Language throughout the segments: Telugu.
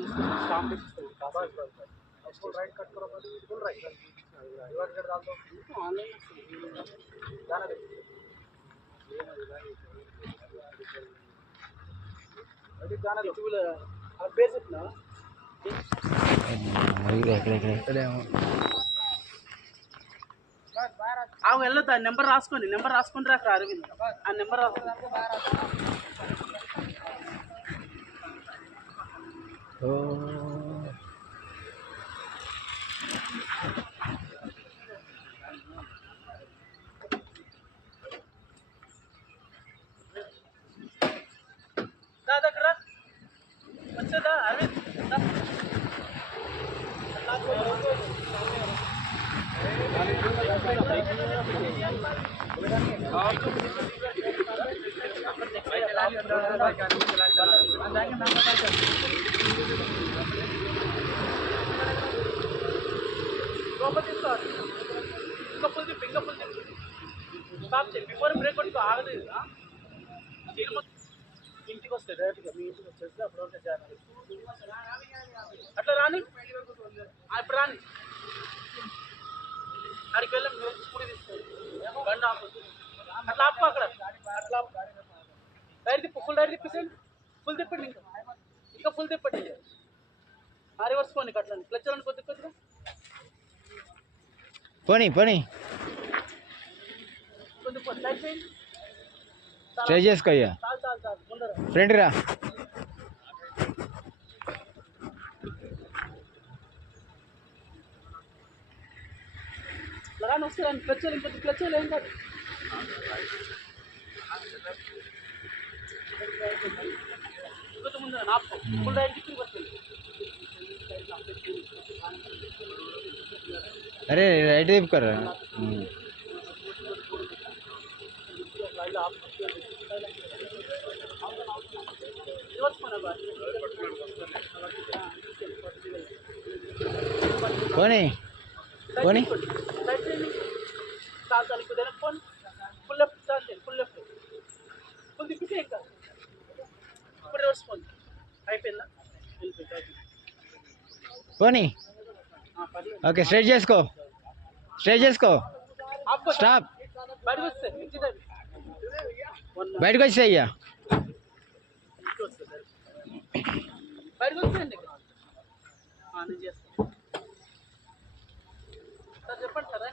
स्टाम्प फुल राइट कट करो फुल राइट रिवर्स कर डाल दो ऑनलाइन जाना दे अभी जाना दो अब बेसिक ना ఆవు వెళ్ళొద్దు. ఆ నెంబర్ రాసుకొని రాక అరవింద్ ఆ నెంబర్ దగ్గర వచ్చేదా అరవింద్ బిఫోర్ బ్రేక్ కొట్టుకో ఆగదు ఇంటికి వస్తే డైరెక్ట్గా మీ ఇంటికి వచ్చేస్తే అప్పుడు వరకు చేయాలి అట్లా రాని ఇప్పుడు రాని అక్కడికి వెళ్ళి స్కూటీ తీసుకోండి బండి ఆపు అట్లా ఆపు అక్కడ అట్లా డైరీ తిప్పు ఫుల్ డైరీ తిప్పేసేయండి ఫుల్ తిప్పండి ఇంకా ఫుల్ తిప్పండి ఆ రివర్స్ పోనీ అట్లా క్లచ్ అని కొద్ది కొద్దిగా పోనీ కొద్ది లైట్ చేయండి ట్రై చేసుకో అయ్యా ఫ్రెండ్ రా लगाना उसके क्लच ఏం కాదు ఇంకొక ముందు నాపు ఫుల్ రైట్ కి వస్తుంది अरे राइट टिप कर कोनी चाल इको देना फोन फुल लेफ्ट चाल फुल लेफ्ट फुल दिखते ఇంకా ఇప్పుడు రివర్స్ ఫోన్ అయిపోయిందా कोनी ఓకే స్ట్రైట్ చేసుకో స్టాప్ బయటకు వచ్చేయ్యా బయటకు వచ్చేయండి సార్ చెప్పండి సార్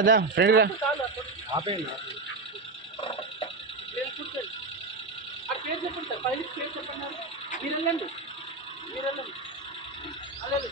దా ఫ్రెండ్ రా ఆపేయండి పేరు చెప్పండి సార్ ఫైల్ పేరు చెప్పండి మీరు వెళ్ళండి అలాగే